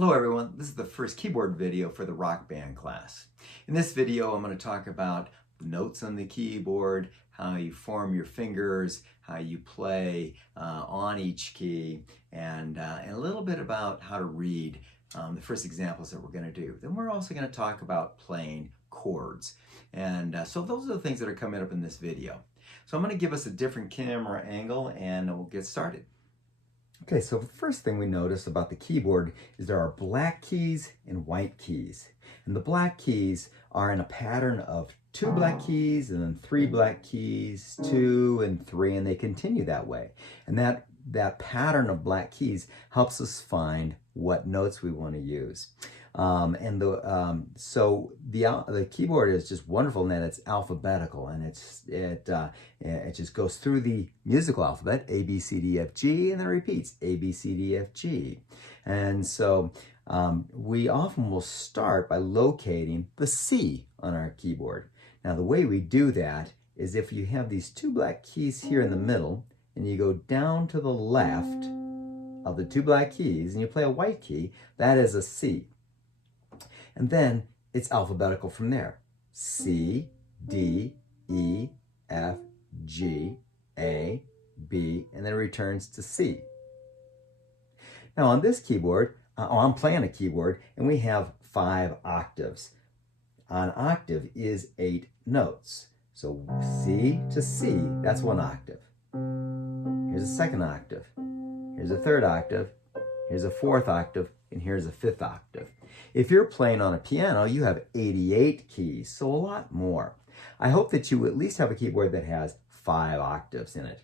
Hello everyone, this is the first keyboard video for the Rock Band class. In this video I'm going to talk about the notes on the keyboard, how you form your fingers, how you play on each key, and a little bit about how to read the first examples that we're going to do. Then we're also going to talk about playing chords. And so those are the things that are coming up in this video. So I'm going to give us a different camera angle and we'll get started. Okay, so the first thing we notice about the keyboard is there are black keys and white keys. And the black keys are in a pattern of 2 black keys and then 3 black keys, 2 and 3, and they continue that way. And that pattern of black keys helps us find what notes we want to use. So the keyboard is just wonderful in that it's alphabetical, and it just goes through the musical alphabet A, B, C, D, F, G, and then repeats A, B, C, D, F, G. And so we often will start by locating the C on our keyboard. Now the way we do that is if you have these 2 black keys here in the middle and you go down to the left of the 2 black keys and you play a white key, that is a C. And then it's alphabetical from there. C, D, E, F, G, A, B, and then it returns to C. Now on this keyboard, I'm playing a keyboard, and we have 5 octaves. An octave is 8 notes. So C to C, that's 1 octave. Here's a 2nd octave. Here's a 3rd octave. Here's a 4th octave, and here's a 5th octave. If you're playing on a piano, you have 88 keys, so a lot more. I hope that you at least have a keyboard that has 5 octaves in it.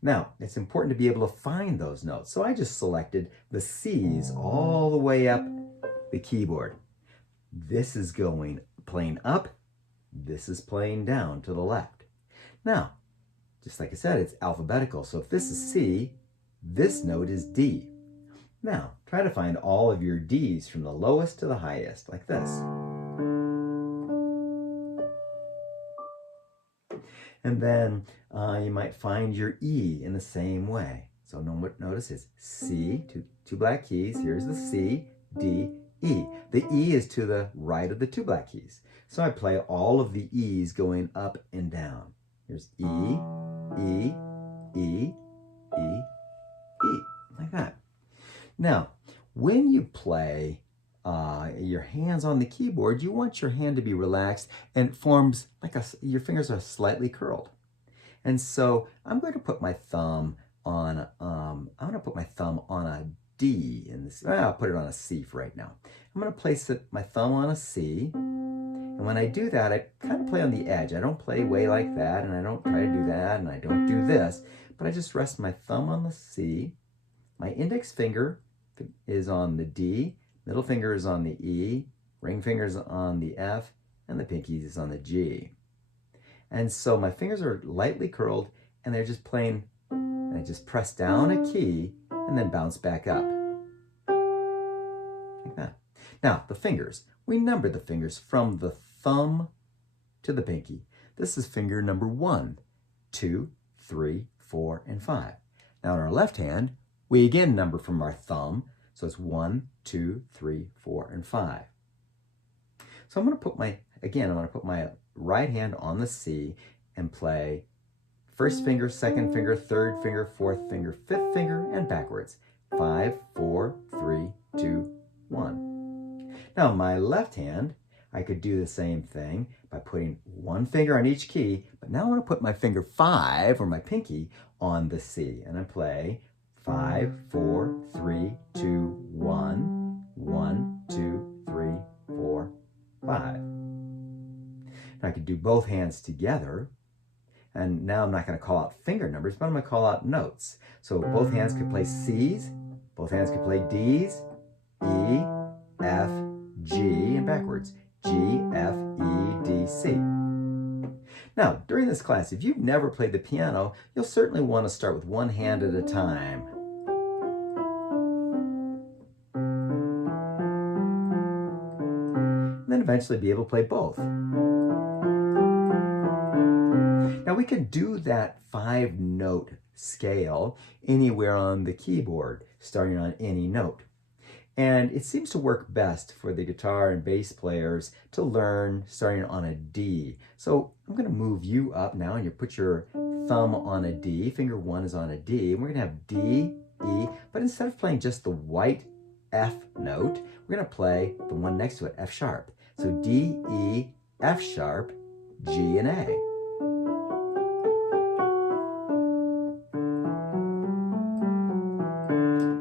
Now, it's important to be able to find those notes, so I just selected the C's all the way up the keyboard. This is playing up, this is playing down to the left. Now, just like I said, it's alphabetical, so if this is C, this note is D. Now, try to find all of your D's from the lowest to the highest, like this. And then you might find your E in the same way. So notice it's C, two black keys. Here's the C, D, E. The E is to the right of the 2 black keys. So I play all of the E's going up and down. Here's E, E, E, E, E, like that. Now, when you play your hands on the keyboard, you want your hand to be relaxed, and it forms like your fingers are slightly curled. And so I'm going to put my thumb on a D in this. I'll put it on a C for right now. I'm going to place my thumb on a C, and when I do that, I kind of play on the edge. I don't play way like that, and I don't try to do that, and I don't do this, but I just rest my thumb on the C. My index finger is on the D, middle finger is on the E, ring finger is on the F, and the pinky is on the G. And so my fingers are lightly curled, and they're just playing, and I just press down a key and then bounce back up. Like that. Now, the fingers. We number the fingers from the thumb to the pinky. This is finger number 1, 2, 3, 4, and 5. Now in our left hand, we again number from our thumb, so it's 1, 2, 3, 4, and 5. So I'm going to put my right hand on the C and play 1st finger, 2nd finger, 3rd finger, 4th finger, 5th finger, and backwards. 5, 4, 3, 2, 1. Now my left hand, I could do the same thing by putting 1 finger on each key, but now I want to put my finger 5, or my pinky, on the C, and I play 5, 4, 3, 2, 1, 1, 2, 3, 4, 5. Now I could do both hands together, and now I'm not going to call out finger numbers, but I'm going to call out notes. So both hands could play C's, both hands could play D's, E, F, G, and backwards. G, F, E, D, C. Now, during this class, if you've never played the piano, you'll certainly want to start with 1 hand at a time. And then eventually be able to play both. Now we can do that 5-note scale anywhere on the keyboard, starting on any note. And it seems to work best for the guitar and bass players to learn starting on a D. So I'm going to move you up now, and you put your thumb on a D. Finger 1 is on a D, and we're going to have D, E, but instead of playing just the white F note, we're going to play the one next to it, F sharp. So D, E, F sharp, G, and A.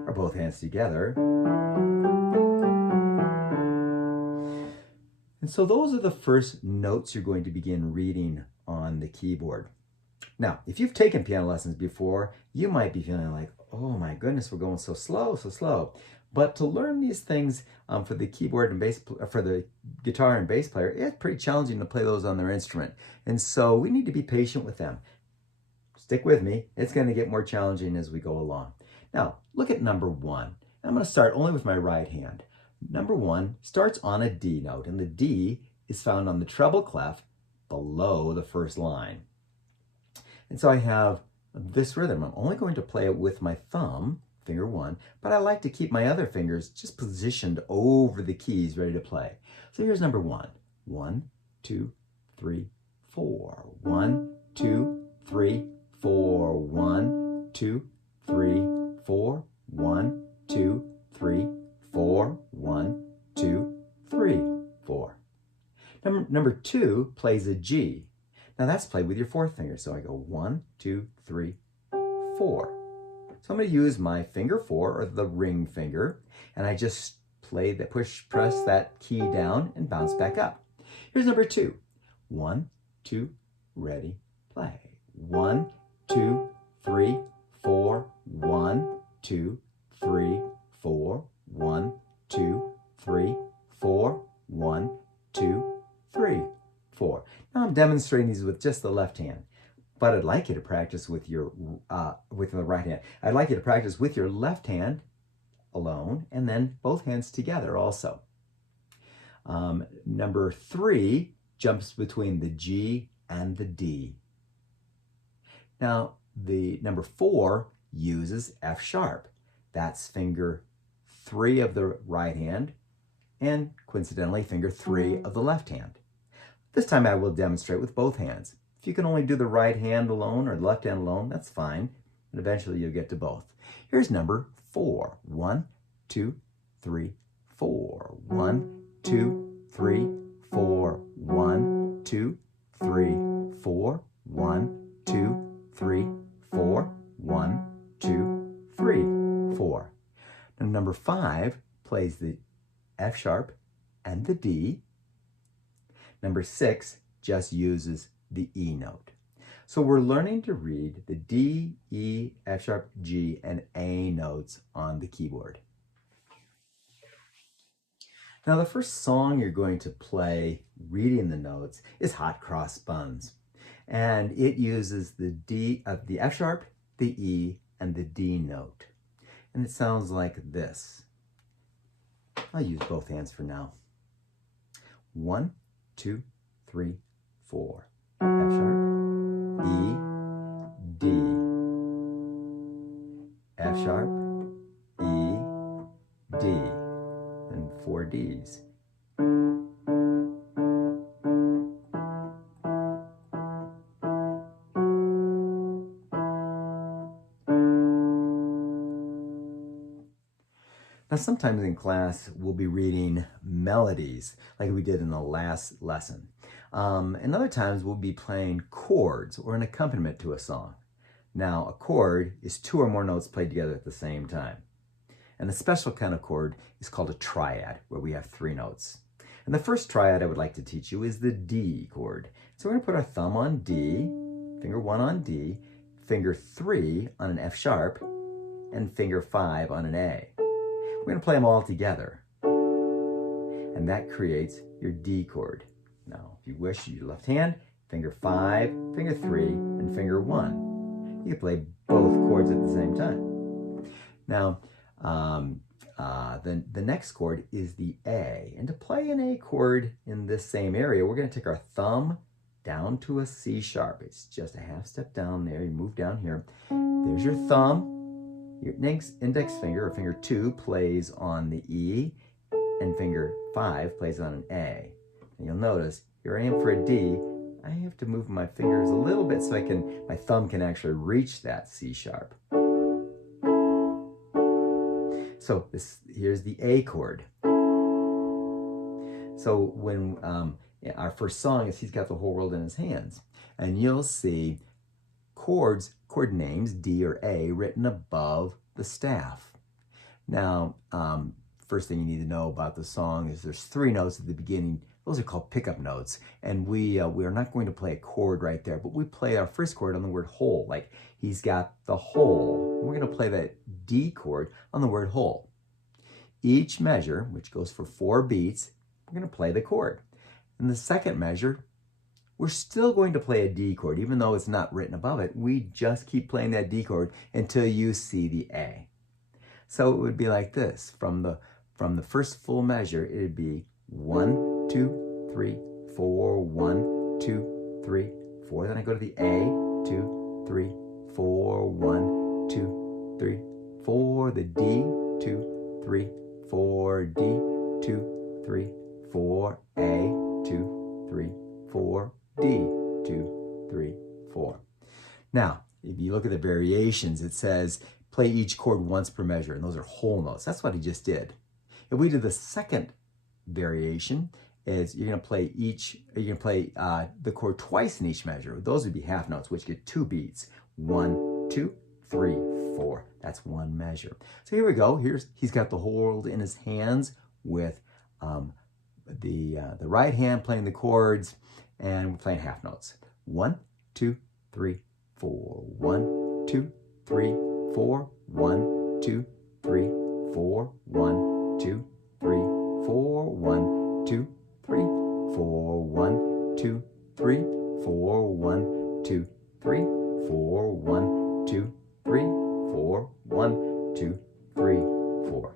Or both hands together. And so those are the first notes you're going to begin reading on the keyboard. Now, if you've taken piano lessons before, you might be feeling like, oh my goodness, we're going so slow, so slow. But to learn these things for the keyboard and bass, for the guitar and bass player, it's pretty challenging to play those on their instrument. And so we need to be patient with them. Stick with me, it's going to get more challenging as we go along. Now, look at number 1. I'm going to start only with my right hand. Number 1 starts on a D note, and the D is found on the treble clef below the first line. And so I have this rhythm. I'm only going to play it with my thumb, finger 1, but I like to keep my other fingers just positioned over the keys ready to play. So here's number 1. 1, 2, 3, 4. 1, 2, 3, 4. 1, 2, 3, 4. 1, 2, 3, 4. 1, 2, 3, 4. Number 2 plays a G. Now that's played with your fourth finger. So I go 1, 2, 3, 4. So I'm going to use my finger 4, or the ring finger, and I just play the press that key down and bounce back up. Here's number 2. 1, 2, ready, play. 1, 2, 3, 4. 1, 2, 3, 4. 1, 2, 3, 4. 1, 2, 3, 4. Now I'm demonstrating these with just the left hand, but I'd like you to practice with your with the right hand. I'd like you to practice with your left hand alone, and then both hands together also. Number 3 jumps between the G and the D. Now the number 4 uses F sharp. That's finger 3 of the right hand, and coincidentally finger 3 of the left hand. This time I will demonstrate with both hands. If you can only do the right hand alone or the left hand alone, that's fine, but eventually you'll get to both. Here's number 4. 1, 2, 3, 4. 1, 2, 3, 4. 1, 2, 3, 4. 1, 2, 3, 4. 1, 2, 3, 4. Now number 5 plays the F sharp and the D. Number 6 just uses the E note. So we're learning to read the D, E, F sharp, G, and A notes on the keyboard. Now the first song you're going to play reading the notes is Hot Cross Buns. And it uses the F sharp, the E, and the D note. And it sounds like this. I'll use both hands for now. 1, 2, 3, 4. F sharp, E, D. F sharp, E, D. And 4 Ds. Now sometimes in class we'll be reading melodies like we did in the last lesson. And other times we'll be playing chords or an accompaniment to a song. Now a chord is 2 or more notes played together at the same time. And a special kind of chord is called a triad, where we have 3 notes. And the first triad I would like to teach you is the D chord. So we're going to put our thumb on D, finger 1 on D, finger 3 on an F sharp, and finger 5 on an A. We're going to play them all together. And that creates your D chord. Now, if you wish, your left hand, finger 5, finger 3, and finger 1. You can play both chords at the same time. Now, the next chord is the A. And to play an A chord in this same area, we're going to take our thumb down to a C sharp. It's just a half step down there. You move down here. There's your thumb. Your index finger, or finger 2, plays on the E, and finger 5 plays on an A. And you'll notice, here I am for a D, I have to move my fingers a little bit so my thumb can actually reach that C sharp. So here's the A chord. So when our first song is He's Got the Whole World in His Hands, and you'll see chord names, D or A, written above the staff. Now, first thing you need to know about the song is there's 3 notes at the beginning. Those are called pickup notes, and we are not going to play a chord right there, but we play our first chord on the word whole, like he's got the whole. We're going to play that D chord on the word whole. Each measure, which goes for 4 beats, we're going to play the chord. In the second measure, we're still going to play a D chord, even though it's not written above it. We just keep playing that D chord until you see the A. So it would be like this. From the first full measure, it would be 1, 2, 3, 4, 1, 2, 3, 4. Then I go to the A, 2, 3, 4, 1, 2, 3, 4. The D, 2, 3, 4, D, 2, 3, 4, A, 2, 3, 4, D, 2, 3, 4. Now, if you look at the variations, it says play each chord once per measure, and those are whole notes. That's what he just did. If we do the second variation, is you're going to play the chord twice in each measure. Those would be half notes, which get 2 beats. 1, 2, 3, 4. That's 1 measure. So here we go. He's got the whole world in his hands with the right hand playing the chords, and we're playing half notes. 1, 2, 3, 4. 1, 2, 3, 4. 1, 2, 3, 4. 1, 2, 3, 4. 1, 2, 3, 4. 1, 2, 3, 4. 1, 2, 3, 4. 1, 2, 3, 4. 1, 2, 3, 4.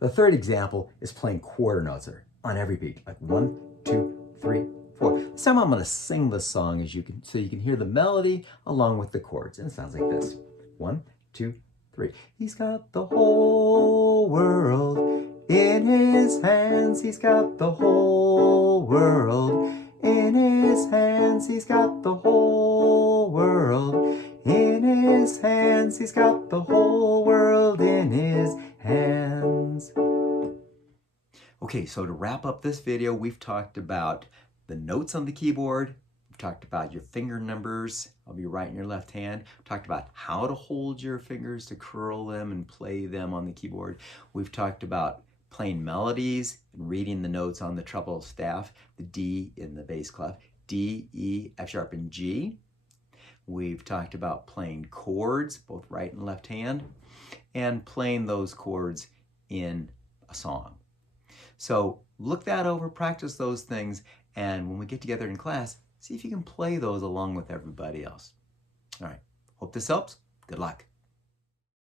The third example is playing quarter notes on every beat, like 1, 2, 3, 4. This time I'm going to sing the song so you can hear the melody along with the chords. And it sounds like this. 1, 2, 3. He's got the whole world in his hands. He's got the whole world in his hands. He's got the whole world in his hands. He's got the whole world in his hands. Okay, so to wrap up this video, we've talked about the notes on the keyboard. We've talked about your finger numbers of your right and your left hand. We've talked about how to hold your fingers to curl them and play them on the keyboard. We've talked about playing melodies and reading the notes on the treble staff, the D in the bass clef, D, E, F sharp, and G. We've talked about playing chords, both right and left hand, and playing those chords in a song. So look that over, practice those things, and when we get together in class, see if you can play those along with everybody else. All right, hope this helps. Good luck.